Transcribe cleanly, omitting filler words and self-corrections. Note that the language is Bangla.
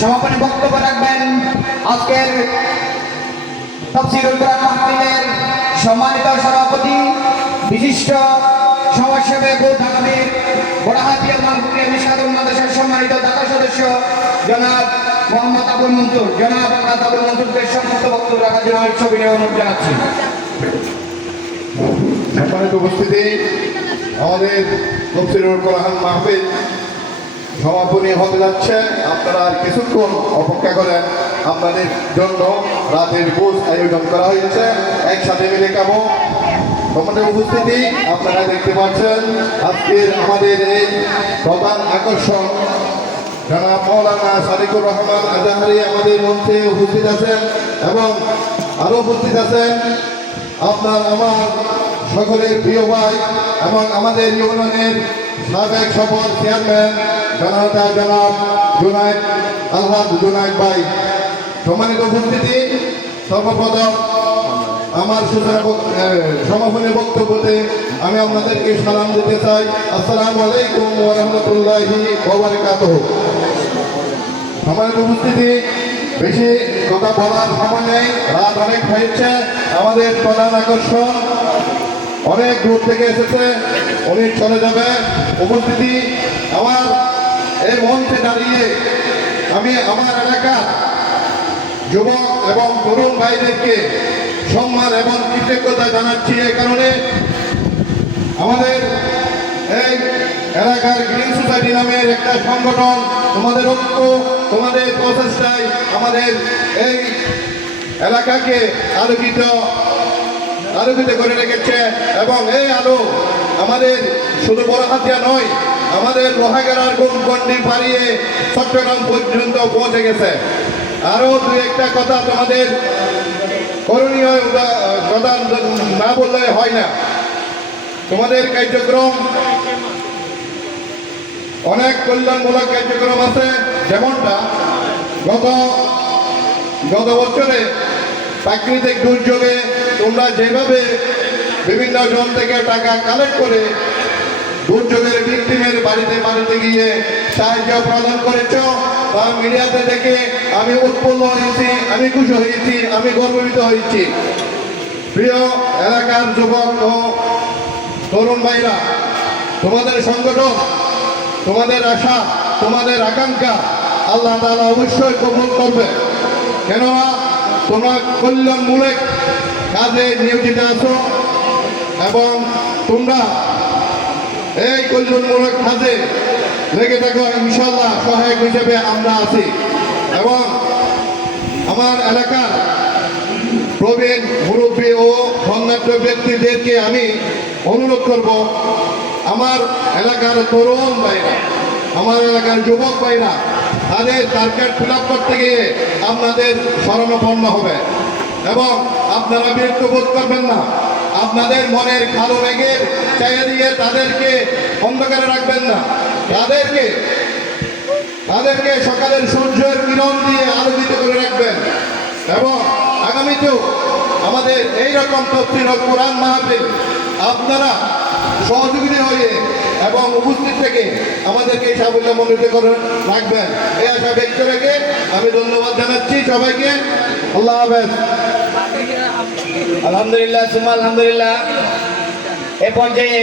সমাপনী বক্তব্য রাখবেন আজকের তাফসীরুল কোরআন মাহফিলের সম্মানিত সভাপতি বিশিষ্ট সমাজসেবক ও ঢাকার বড়হাতিয়া মাহফিলের মিশকাতুল মাদ্রাসার সম্মানিত দাতা সদস্য জনাব মোহাম্মদ আবুল মনসুর জনাব আবুল মনসুরকে সম্মানিত বক্তব্য রাখার জন্য সবিনয় অনুরোধ জানাচ্ছি। সম্মানিত উপস্থিতি, আমাদের তাফসীরুল কোরআন মাহফিল সমাপনী হতে যাচ্ছে। আপনারা আর কিছুক্ষণ অপেক্ষা করেন, আপনাদের জন্য রাতের ভোজ আয়োজন করা হয়েছে, একসাথে মিলে খাবো। সম্মানিত উপস্থিতি, আপনারা দেখতে পাচ্ছেন আজকের আমাদের এই প্রধান আকর্ষণ জনাব মাওলানা সাদিকুর রহমান আজহারী আমাদের মধ্যে উপস্থিত আছেন এবং আরও উপস্থিত আছেন আপনার আমার সকলের প্রিয় ভাই এবং আমাদের ইউনিয়নের সাবেক সফল চেয়ারম্যান জনাব জুনায়েদ আলহাজ জুনায়েদ ভাই। সম্মানিত উপস্থিতি, সর্বপ্রথম আমার সমাপনী বক্তব্যতে আমি আপনাদেরকে সালাম দিতে চাই। আসসালামু আলাইকুম ওয়া রাহমাতুল্লাহি ওয়া বারাকাতুহু। সম্মানিত উপস্থিতি, বেশি কথা বলার সময় নেই, রাত অনেক হয়েছে। আমাদের প্রধান আকর্ষণ অনেক দূর থেকে এসেছে, উনি চলে যাবে। উপস্থিতি, আমার এই মঞ্চে দাঁড়িয়ে আমি আমার এলাকার যুবক এবং তরুণ ভাইদেরকে সম্মান এবং কৃতজ্ঞতা জানাচ্ছি। এই কারণে আমাদের এই এলাকার গ্রিন সোসাইটি নামের একটা সংগঠন তোমাদের ঐক্য, তোমাদের প্রচেষ্টায় আমাদের এই এলাকাকে আলোকিত করে রেখেছে এবং এই আলো আমাদের শুধু বড়হাতিয়া নয়, আমাদের লোহাগাড়ার গন্ডি পাড়িয়ে চট্টগ্রাম পর্যন্ত পৌঁছে গেছে। আরও দু একটা কথা তোমাদের করণীয় কথা না বললে হয় না। তোমাদের কার্যক্রম অনেক কল্যাণমূলক কার্যক্রম আছে, যেমনটা গত বছরে প্রাকৃতিক দুর্যোগে তোমরা যেভাবে বিভিন্ন জন থেকে টাকা কালেক্ট করে দুর্যোগের ভিক্টিমের বাড়িতে গিয়ে সাহায্য প্রদান করেছ, তা মিডিয়াতে দেখে আমি উৎফুল্ল হয়েছি, আমি খুশি হয়েছি, আমি গর্বিত হয়েছি। প্রিয় এলাকার যুবক ও তরুণ ভাইরা, তোমাদের সংগঠন, তোমাদের আশা, তোমাদের আকাঙ্ক্ষা আল্লাহ তাআলা অবশ্যই কবুল করবে, কেননা তোমরা কল্যাণমূলক কাজে নিয়োজিত আছো এবং তোমরা এই কল্যাণমূলক কাজে লেগে থাকো। ইনশাআল্লাহ সহায়ক হিসেবে আমরা আছি এবং আমার এলাকার প্রবীণ মুরব্বী ও ধন্যাঢ্য ব্যক্তিদেরকে আমি অনুরোধ করব, আমার এলাকার তরুণ ভাইরা, আমার এলাকার যুবক ভাইরা তাদের টার্গেট ফিল আপ করতে গিয়ে আপনাদের শরণাপন্ন হবে এবং আপনারা বিরক্ত বোধ করবেন না। আপনাদের মনের কালো মেঘের চাইয়া দিয়ে তাদেরকে অন্ধকারে রাখবেন না, তাদেরকে সকালের সূর্যের কিরণ দিয়ে আলোকিত করে রাখবেন এবং আগামীতেও আমাদের এইরকম তাফসীরুল কোরআন মাহফিল আপনারা সহযোগিতা হয়ে এবং উপস্থিত থেকে আমাদেরকে সাফল্যমণ্ডিত করে রাখবেন, এই আশা ব্যক্ত রেখে আমি ধন্যবাদ জানাচ্ছি সবাইকে। আল্লাহ হাফেজ। আলহামদুলিল্লাহ, সুম্মা আলহামদুলিল্লাহ। এ পর্যায়ে